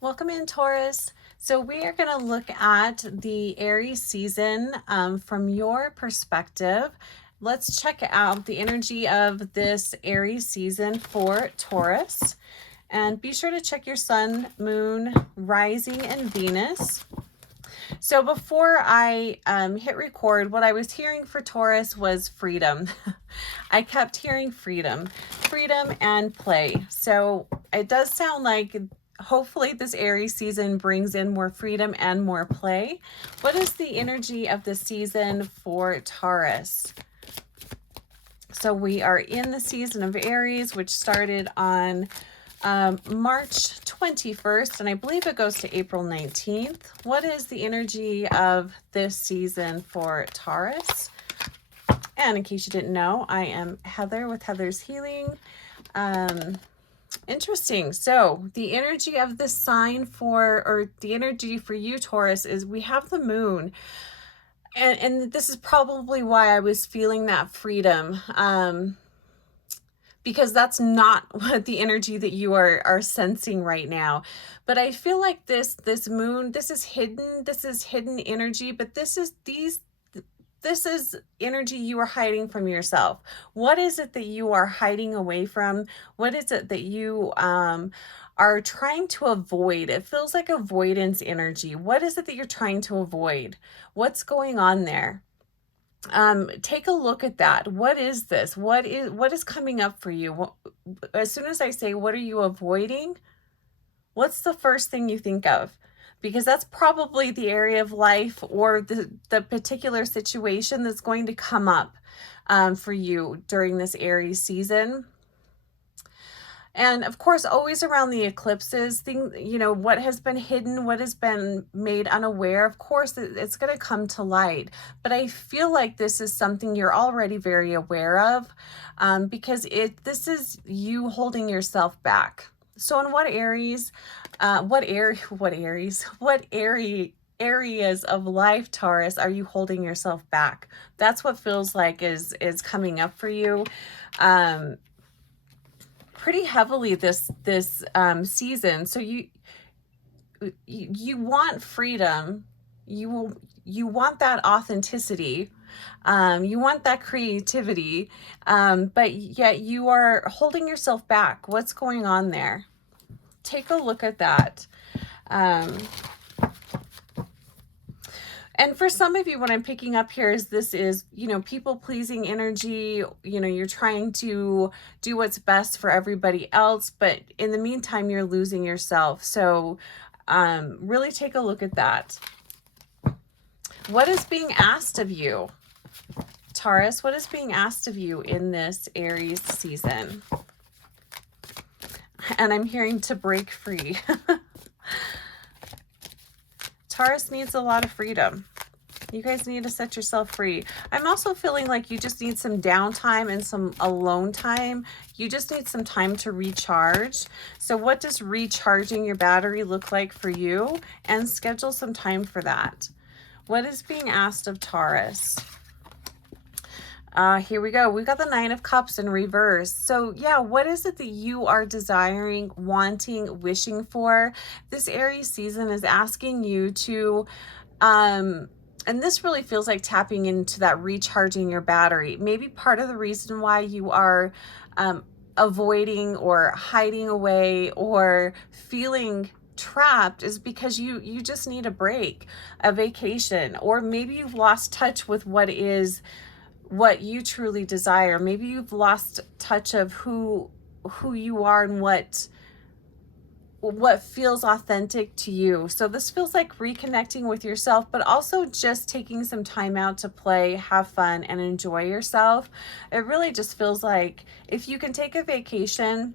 Welcome in, Taurus. So we are going to look at the Aries season from your perspective. Let's check out the energy of this Aries season for Taurus. And be sure to check your sun, moon, rising, and Venus. So before I hit record, what I was hearing for Taurus was freedom. I kept hearing freedom and play. So it does sound like hopefully this Aries season brings in more freedom and more play. What is the energy of the season for Taurus? So we are in the season of Aries, which started on March 21st, and I believe it goes to April 19th. What is the energy of this season for Taurus? And in case you didn't know, I am Heather with Heather's Healing. Interesting. So the energy of this sign or the energy for you, Taurus, is we have the moon. And this is probably why I was feeling that freedom. Because that's not what the energy that you are sensing right now. But I feel like this moon, this is hidden energy, but this is energy you are hiding from yourself. What is it that you are hiding away from? What is it that you are trying to avoid? It feels like avoidance energy. What is it that you're trying to avoid? What's going on there? Take a look at that. What is this? What is coming up for you? As soon as I say, what are you avoiding? What's the first thing you think of? Because that's probably the area of life or the particular situation that's going to come up for you during this Aries season. And of course, always around the eclipses, what has been hidden, what has been made unaware, of course, it's going to come to light. But I feel like this is something you're already very aware of because this is you holding yourself back. So in what areas of life, Taurus, are you holding yourself back? That's what feels like is coming up for you. Pretty heavily this season. So you want freedom, you want that authenticity, you want that creativity, but yet you are holding yourself back. What's going on there? Take a look at that. And for some of you, what I'm picking up here is this is, people-pleasing energy. You're trying to do what's best for everybody else, but in the meantime, you're losing yourself. So really take a look at that. What is being asked of you, Taurus? What is being asked of you in this Aries season? And I'm hearing to break free. Taurus needs a lot of freedom. You guys need to set yourself free. I'm also feeling like you just need some downtime and some alone time. You just need some time to recharge. So what does recharging your battery look like for you? And schedule some time for that. What is being asked of Taurus? Here we go. We've got the Nine of Cups in reverse. So yeah, what is it that you are desiring, wanting, wishing for? This Aries season is asking you to, and this really feels like tapping into that recharging your battery. Maybe part of the reason why you are avoiding or hiding away or feeling trapped is because you just need a break, a vacation, or maybe you've lost touch with what you truly desire. Maybe you've lost touch of who you are and what feels authentic to you. So this feels like reconnecting with yourself, but also just taking some time out to play, have fun, and enjoy yourself. It really just feels like if you can take a vacation,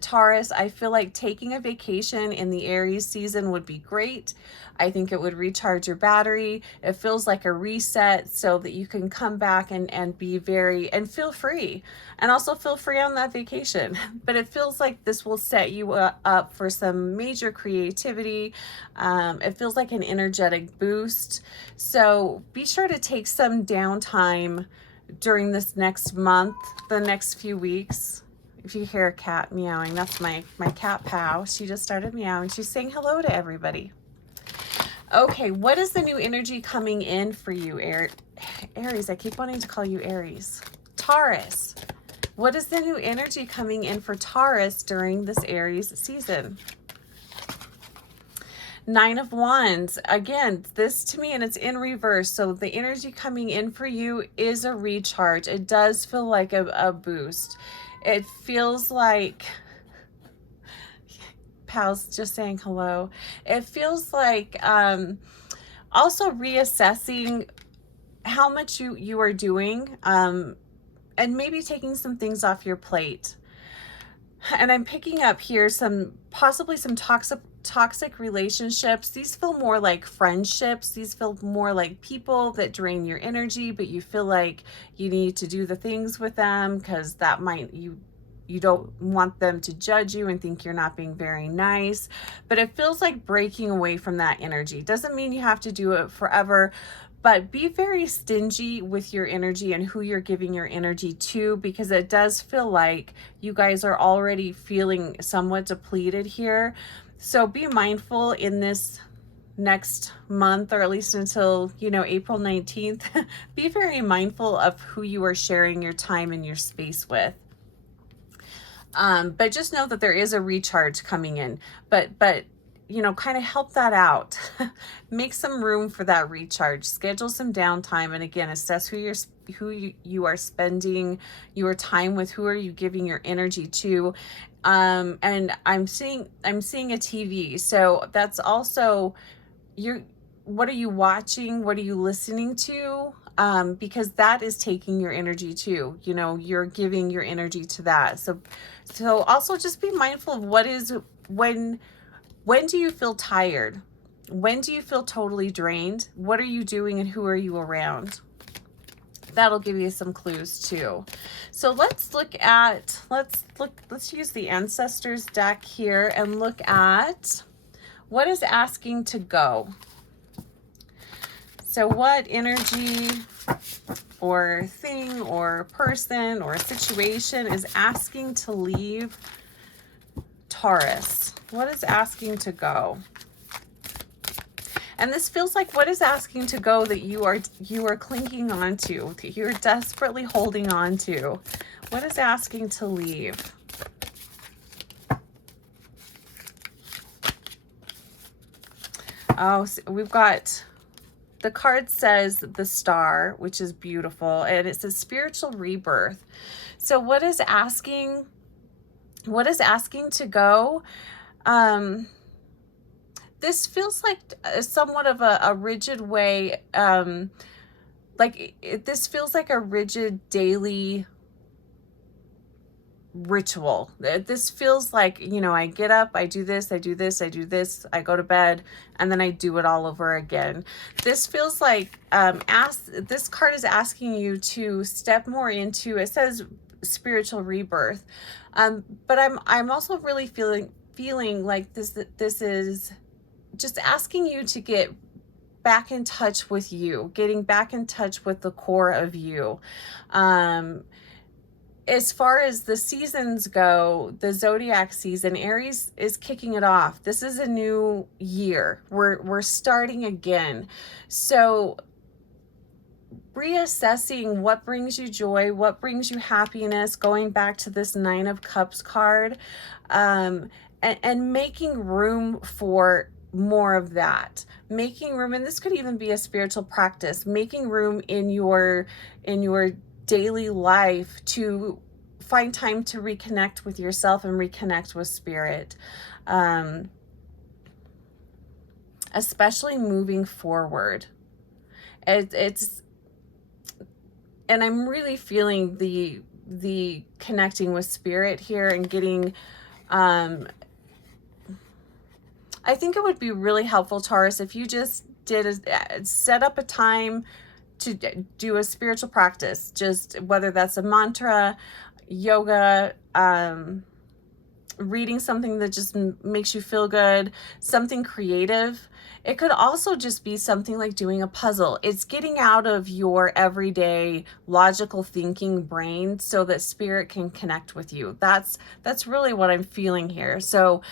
Taurus, I feel like taking a vacation in the Aries season would be great. I think it would recharge your battery. It feels like a reset so that you can come back and feel free, and also feel free on that vacation. But it feels like this will set you up for some major creativity. It feels like an energetic boost. So be sure to take some downtime during this next month, the next few weeks. if you hear a cat meowing, that's my cat pal. She just started meowing. She's saying hello to everybody. Okay, what is the new energy coming in for you, Aries? I keep wanting to call you Aries. Taurus. What is the new energy coming in for Taurus during this Aries season? Nine of Wands. Again, this to me, and it's in reverse. So the energy coming in for you is a recharge. It does feel like a boost. It feels like, pals just saying hello. It feels like also reassessing how much you are doing, and maybe taking some things off your plate. And I'm picking up here possibly some toxic relationships. These feel more like friendships. These feel more like people that drain your energy, but you feel like you need to do the things with them because that might, you don't want them to judge you and think you're not being very nice. But it feels like breaking away from that energy. Doesn't mean you have to do it forever, but be very stingy with your energy and who you're giving your energy to, because it does feel like you guys are already feeling somewhat depleted here. So be mindful in this next month, or at least until, April 19th, be very mindful of who you are sharing your time and your space with. But just know that there is a recharge coming in, but kind of help that out. Make some room for that recharge, schedule some downtime, and again, assess who you are spending your time with, who are you giving your energy to. And I'm seeing a TV. So that's also what are you watching? What are you listening to? Because that is taking your energy too. You're giving your energy to that. So also just be mindful of when do you feel tired? When do you feel totally drained? What are you doing and who are you around? That'll give you some clues too. So let's use the Ancestors deck here and look at what is asking to go. So what energy or thing or person or situation is asking to leave Taurus? What is asking to go? And this feels like what is asking to go that you are clinging on to, that you're desperately holding on to. What is asking to leave? Oh, so we've got, the card says the Star, which is beautiful, and it says spiritual rebirth. So what is asking to go? This feels like somewhat of a rigid way, this feels like a rigid daily ritual. This feels like, I get up, I do this, I do this, I do this, I go to bed, and then I do it all over again. This feels like, this card is asking you to step more into, it says spiritual rebirth. But I'm also really feeling like this is just asking you to get back in touch with you, getting back in touch with the core of you. As far as the seasons go, the zodiac season, Aries is kicking it off. This is a new year. We're starting again. So reassessing what brings you joy, what brings you happiness, going back to this Nine of Cups card, and making room for more of that, making room, and this could even be a spiritual practice, making room in your daily life to find time to reconnect with yourself and reconnect with spirit, especially moving forward. It's and I'm really feeling the connecting with spirit here and getting I think it would be really helpful, Taurus, if you just set up a time to do a spiritual practice, just whether that's a mantra, yoga, reading something that just makes you feel good, something creative. It could also just be something like doing a puzzle. It's getting out of your everyday logical thinking brain so that spirit can connect with you. That's really what I'm feeling here. So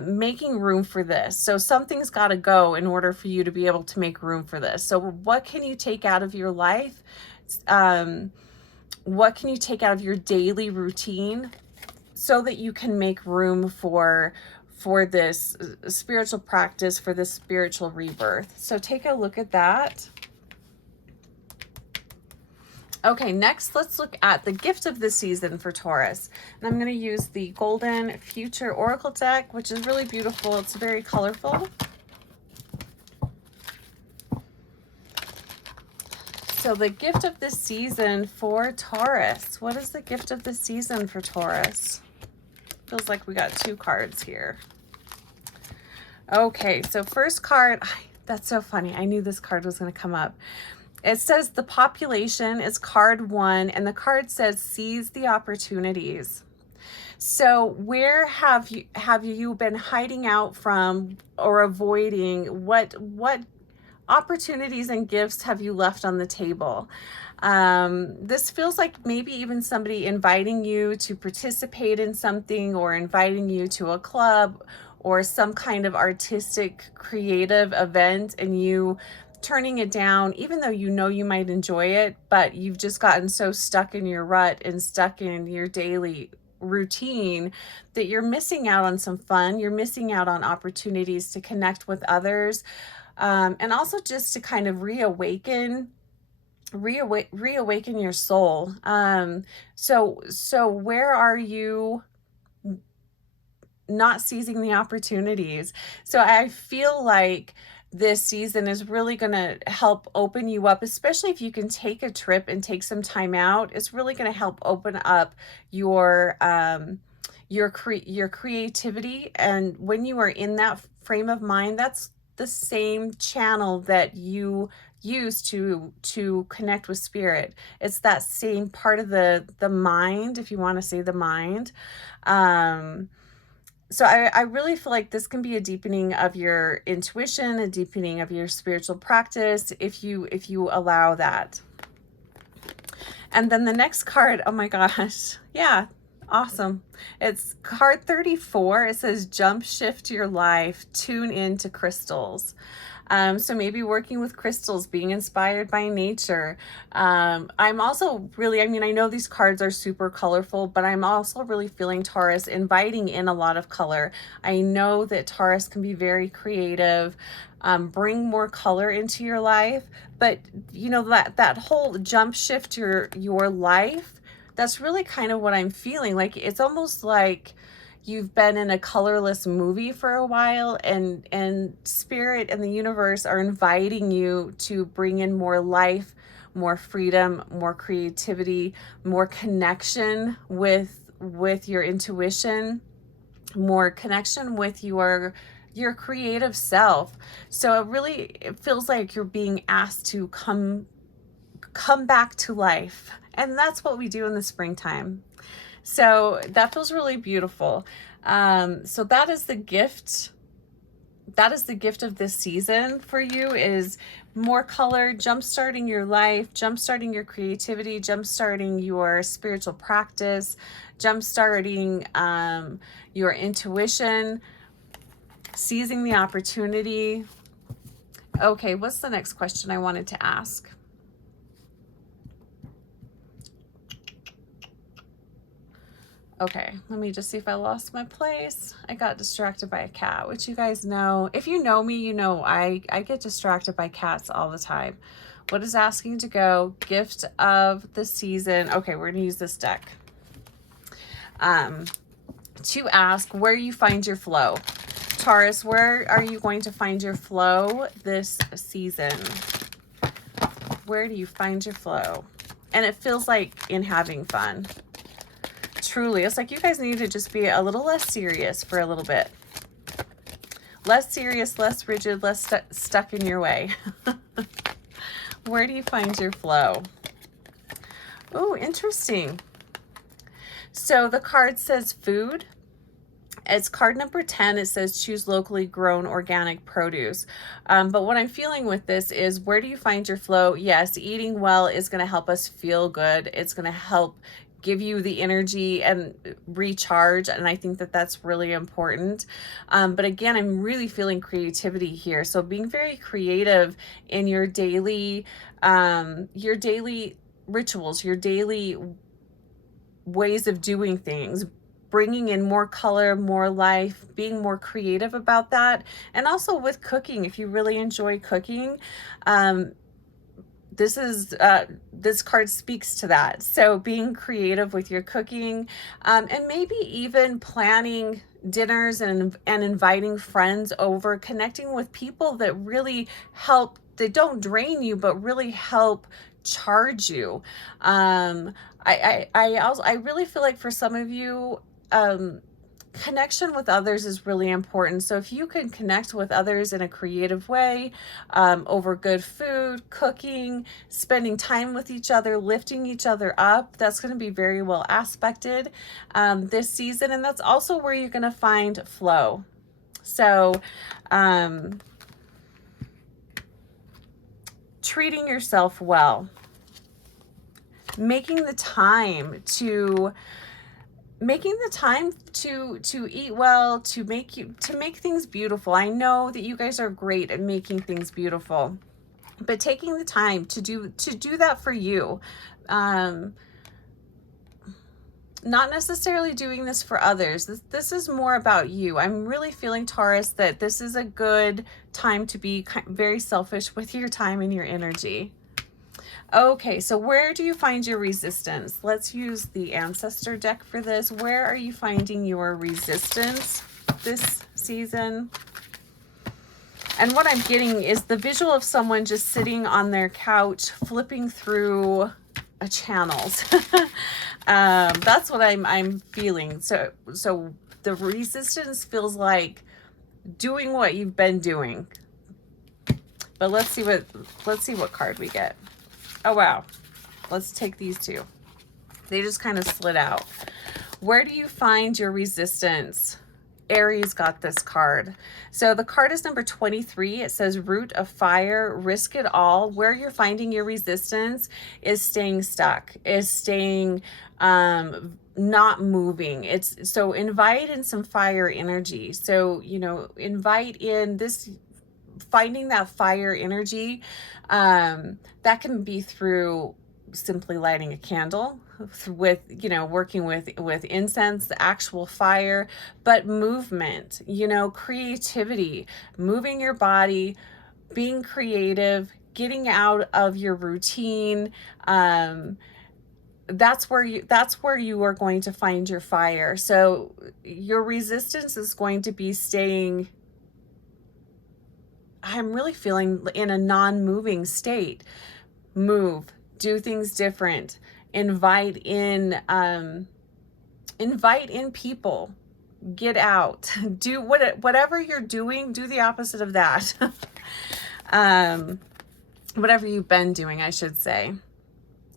making room for this. So something's got to go in order for you to be able to make room for this. So what can you take out of your life? What can you take out of your daily routine so that you can make room for this spiritual practice, for this spiritual rebirth? So take a look at that. Okay, next let's look at the gift of the season for Taurus. And I'm going to use the Golden Future Oracle deck, which is really beautiful. It's very colorful. So the gift of the season for Taurus. What is the gift of the season for Taurus? Feels like we got two cards here. Okay, so first card, that's so funny. I knew this card was going to come up. It says the population is card 1, and the card says seize the opportunities. So where have you been hiding out from or avoiding? What opportunities and gifts have you left on the table? This feels like maybe even somebody inviting you to participate in something, or inviting you to a club or some kind of artistic creative event, and you turning it down, even though you know you might enjoy it, but you've just gotten so stuck in your rut and stuck in your daily routine that you're missing out on some fun. You're missing out on opportunities to connect with others, and also just to kind of reawaken your soul. So where are you not seizing the opportunities? So I feel like this season is really going to help open you up, especially if you can take a trip and take some time out. It's really going to help open up your creativity. And when you are in that frame of mind, that's the same channel that you use to connect with spirit. It's that same part of the mind, if you want to say the mind. So I really feel like this can be a deepening of your intuition, a deepening of your spiritual practice, if you allow that. And then the next card, oh my gosh, yeah, awesome. It's card 34. It says jump shift your life, tune into crystals. So maybe working with crystals, being inspired by nature. I'm also really, I know these cards are super colorful, but I'm also really feeling Taurus inviting in a lot of color. I know that Taurus can be very creative, bring more color into your life, but that whole jump shift your life, that's really kind of what I'm feeling. Like, it's almost like you've been in a colorless movie for a while, and spirit and the universe are inviting you to bring in more life, more freedom, more creativity, more connection with your intuition, more connection with your creative self. So it feels like you're being asked to come back to life. And that's what we do in the springtime. So that feels really beautiful. So that is the gift. That is the gift of this season for you, is more color, jumpstarting your life, jumpstarting your creativity, jumpstarting your spiritual practice, jumpstarting your intuition, seizing the opportunity. Okay, what's the next question I wanted to ask? Okay, let me just see if I lost my place. I got distracted by a cat, which you guys know. If you know me, you know I get distracted by cats all the time. What is asking to go? Gift of the season. Okay, we're gonna use this deck. To ask where you find your flow. Taurus, where are you going to find your flow this season? Where do you find your flow? And it feels like in having fun. Truly, it's like you guys need to just be a little less serious for a little bit. Less serious, less rigid, less stuck in your way. Where do you find your flow? Oh, interesting. So the card says food. It's card number 10. It says choose locally grown organic produce. But what I'm feeling with this is, where do you find your flow? Yes, eating well is going to help us feel good. It's going to help give you the energy and recharge. And I think that that's really important. But again, I'm really feeling creativity here. So being very creative in your daily rituals, your daily ways of doing things, bringing in more color, more life, being more creative about that. And also with cooking, if you really enjoy cooking, this card speaks to that. So being creative with your cooking, and maybe even planning dinners and inviting friends over, connecting with people that really help, that don't drain you, but really help charge you. I really feel like for some of you, connection with others is really important. So if you can connect with others in a creative way, over good food, cooking, spending time with each other, lifting each other up, that's going to be very well aspected this season. And that's also where you're going to find flow. So treating yourself well, making the time to eat well, to make things beautiful. I know that you guys are great at making things beautiful, but taking the time to do that for you, not necessarily doing this for others. This is more about you. I'm really feeling, Taurus, that this is a good time to be very selfish with your time and your energy. Okay, so where do you find your resistance? Let's use the ancestor deck for this. Where are you finding your resistance this season? And what I'm getting is the visual of someone just sitting on their couch, flipping through channels. That's what I'm feeling. So the resistance feels like doing what you've been doing. But let's see what card we get. Oh, wow. Let's take these two. They just kind of slid out. Where do you find your resistance? Aries got this card. So the card is number 23. It says root of fire, risk it all. Where you're finding your resistance is staying stuck, is staying not moving. It's so invite in some fire energy. So, invite in this, finding that fire energy. That can be through simply lighting a candle, with working with incense, the actual fire, but movement, creativity, moving your body, being creative, getting out of your routine. That's where you are going to find your fire. So your resistance is going to be staying, I'm really feeling, in a non-moving state. Move, do things different, invite in people, get out, do whatever you're doing, do the opposite of that. Whatever you've been doing, I should say.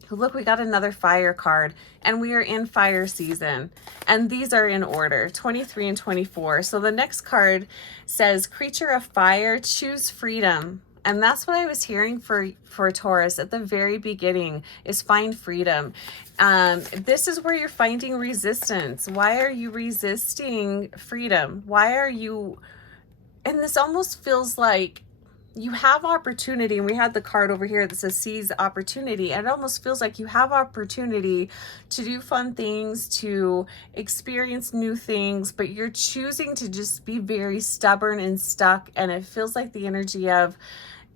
Look, we got another fire card, and we are in fire season, and these are in order, 23 and 24. So the next card says creature of fire, choose freedom. And that's what I was hearing for Taurus at the very beginning, is find freedom. This is where you're finding resistance. Why are you resisting freedom? Why are you, and this almost feels like you have opportunity, and we had the card over here that says seize opportunity, and it almost feels like you have opportunity to do fun things, to experience new things, but you're choosing to just be very stubborn and stuck. And it feels like the energy of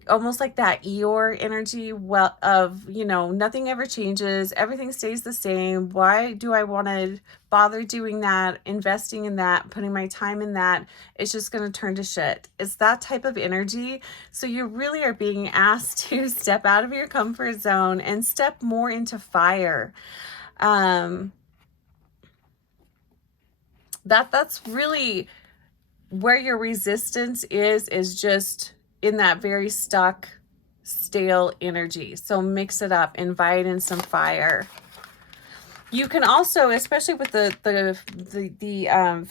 almost like that Eeyore energy, of nothing ever changes, everything stays the same. Why do I want to bother doing that, investing in that, putting my time in that? It's just going to turn to shit. It's that type of energy. So you really are being asked to step out of your comfort zone and step more into fire. That's really where your resistance is just in that very stuck, stale energy. So mix it up, invite in some fire. You can also, especially with the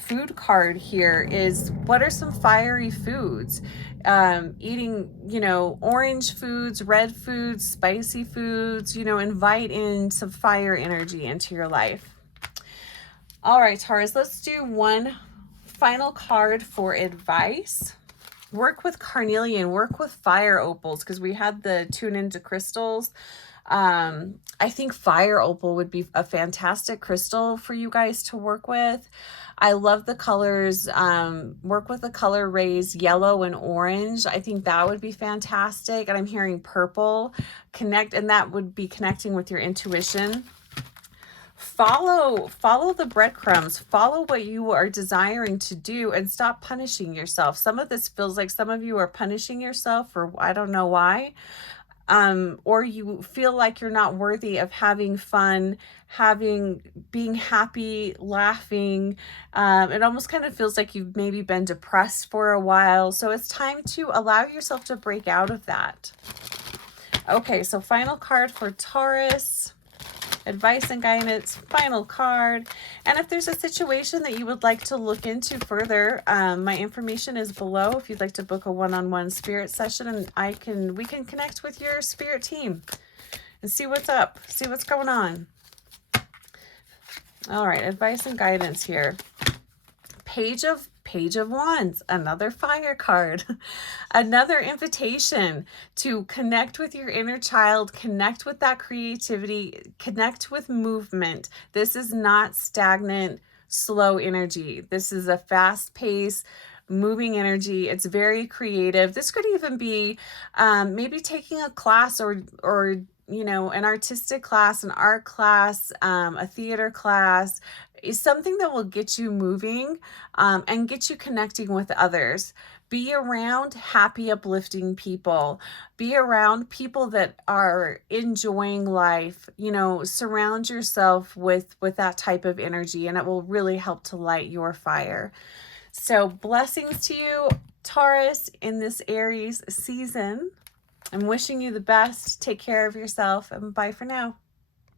food card here, is what are some fiery foods? Eating, you know, orange foods, red foods, spicy foods, you know, invite in some fire energy into your life. All right, Taurus, let's do one final card for advice. Work with carnelian, work with fire opals, because we had the tune into crystals. I think fire opal would be a fantastic crystal for you guys to work with. I love the colors. Work with the color rays, yellow and orange. I think that would be fantastic. And I'm hearing purple. Connect, and that would be connecting with your intuition. Follow the breadcrumbs, follow what you are desiring to do, and stop punishing yourself. Some of this feels like some of you are punishing yourself for I don't know why, or you feel like you're not worthy of having fun, being happy, laughing. It almost kind of feels like you've maybe been depressed for a while, so it's time to allow yourself to break out of that. Okay, so final card for Taurus. Advice and guidance, final card. And if there's a situation that you would like to look into further, my information is below if you'd like to book a one-on-one spirit session, and we can connect with your spirit team and see what's up, see what's going on. All right, advice and guidance here. Page of Wands, another fire card, another invitation to connect with your inner child, connect with that creativity, connect with movement. This is not stagnant, slow energy. This is a fast pace, moving energy. It's very creative. This could even be maybe taking a class or you know, an artistic class, an art class, a theater class, is something that will get you moving and get you connecting with others. Be around happy, uplifting people. Be around people that are enjoying life. You know, surround yourself with that type of energy, and it will really help to light your fire. So blessings to you, Taurus, in this Aries season. I'm wishing you the best. Take care of yourself, and bye for now.